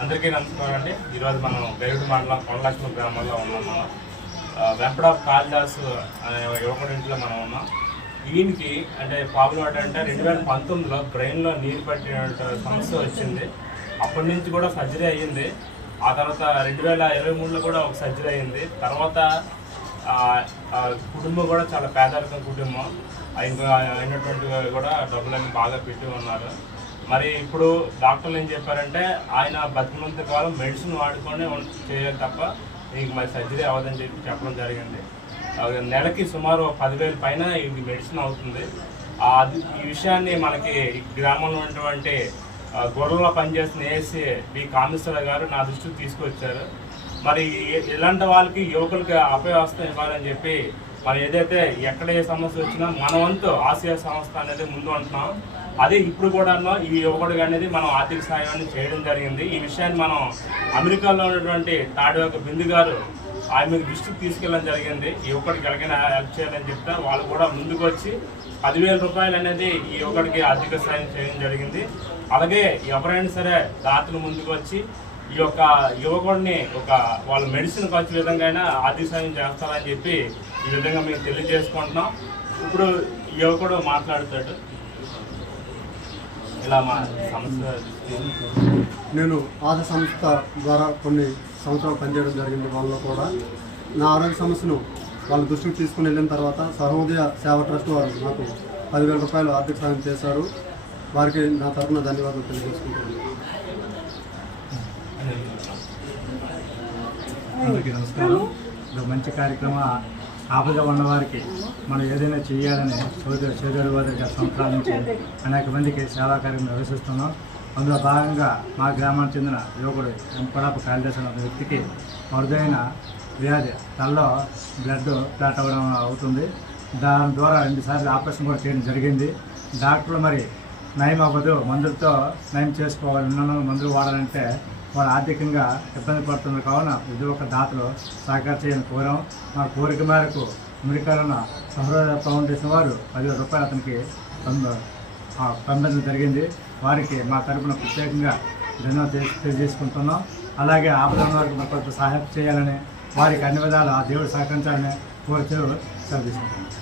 అందరికీ నమస్కారం అండి. ఈరోజు మనం గరుడు మండలం కొండలక్ష్మి గ్రామంలో ఉన్నాం మనం. వెంపడ కాళిదాస్ అనే యువకుడి ఇంట్లో మనం ఉన్నాం. ఈయనకి అంటే ప్రాబ్లం ఏంటంటే రెండు వేల పంతొమ్మిదిలో బ్రెయిన్లో నీరు పట్టిన సమస్య వచ్చింది. అప్పటి నుంచి కూడా సర్జరీ అయ్యింది. ఆ తర్వాత రెండు వేల ఇరవై మూడులో కూడా ఒక సర్జరీ అయ్యింది. తర్వాత కుటుంబం కూడా చాలా పేదరికం కుటుంబం. ఇంకా అయినటువంటి కూడా డబ్బులన్నీ బాగా పెట్టి ఉన్నారు. మరి ఇప్పుడు డాక్టర్లు ఏం చెప్పారంటే ఆయన బతికినంత కాలం మెడిసిన్ వాడుకొని చేయాలి తప్ప మీకు మరి సర్జరీ అవ్వదని చెప్పి చెప్పడం జరిగింది. నెలకి సుమారు పదివేల పైన ఇది మెడిసిన్ అవుతుంది. ఆ, ఈ విషయాన్ని మనకి గ్రామంలో ఉన్నటువంటి గొర్రెల్లో పనిచేస్తున్న ఏసీ బి కామేశ్వర గారు నా దృష్టికి తీసుకొచ్చారు. మరి ఇలాంటి వాళ్ళకి యువకులకి అపవ్యవస్థ ఇవ్వాలని చెప్పి మరి ఏదైతే ఎక్కడ ఏ సమస్య వచ్చినా మన వంతు ఆసియా సంస్థ అనేది ముందు ఉంటున్నాం అదే ఇప్పుడు కూడా ఈ యువకుడు అనేది మనం ఆర్థిక సహాయాన్ని చేయడం జరిగింది. ఈ విషయాన్ని మనం అమెరికాలో ఉన్నటువంటి తాడివాక బిందు గారు ఆమె దృష్టికి తీసుకెళ్ళడం జరిగింది. ఈ యువకుడికి ఎలాగైనా హెల్ప్ చేయాలని చెప్తే వాళ్ళు కూడా ముందుకు వచ్చి పదివేల రూపాయలు అనేది ఈ యువకుడికి ఆర్థిక సాయం చేయడం జరిగింది. అలాగే ఎవరైనా సరే దాతలు ముందుకు వచ్చి ఈ యొక్క యువకుడిని ఒక వాళ్ళ మెడిసిన్ ఖర్చు విధంగా అయినా ఆర్థిక సాయం చేస్తారని చెప్పి ఈ విధంగా మేము తెలియజేసుకుంటున్నాం. ఇప్పుడు యువకుడు మాట్లాడతాడు. ఇలా మా సమస్య నేను ఆశ సంస్థ ద్వారా కొన్ని సంవత్సరాలు పనిచేయడం జరిగింది వాళ్ళలో కూడా. నా ఆరోగ్య సమస్యను వాళ్ళ దృష్టికి తీసుకుని వెళ్ళిన తర్వాత సహోదయ సేవ ట్రస్ట్ వారు నాకు పదివేల రూపాయలు ఆర్థిక సాయం చేశారు. వారికి నా తరఫున ధన్యవాదాలు తెలియజేసుకుంటున్నాను. అందరికీ నమస్కారం. మంచి కార్యక్రమ. ఆపద ఉన్నవారికి మనం ఏదైనా చేయాలని సోదరు సోదరు వారిగా సంవత్సరాల నుంచి అనేక మందికి సేవా కార్యక్రమం నిర్వహిస్తున్నాం. అందులో భాగంగా మా గ్రామానికి చెందిన యువకుడు ఎంపడాపు కాళిదాస్ అనే వ్యక్తికి అరుదైన వ్యాధి తలలో బ్లడ్ ప్లాట్ అవ్వడం అవుతుంది. దాని ద్వారా రెండుసార్లు ఆపరేషన్ కూడా చేయడం జరిగింది. డాక్టర్లు మరి నయం అవ్వదు మందులతో నయం చేసుకోవాలి ఉన్న మందులు వాడాలంటే వారు ఆర్థికంగా ఇబ్బంది పడుతున్నారు కావున ఇది ఒక దాతలు సహకార చేయని కోరాం. మా కోరిక మేరకు అమెరికాలో ఉన్న సహృదయ ఫౌండేషన్ వారు పదివేల రూపాయలు అతనికి ఆ, పంపించడం జరిగింది. వారికి మా తరపున ప్రత్యేకంగా ధన్యవాదాలు తెలియజేసుకుంటున్నాం. అలాగే ఆపద వారికి మా కొంత సహాయం చేయాలని వారికి అన్ని విధాలు ఆ దేవుడు సహకరించాలని కోరుతూ సెలవు తీసుకుంటున్నాం.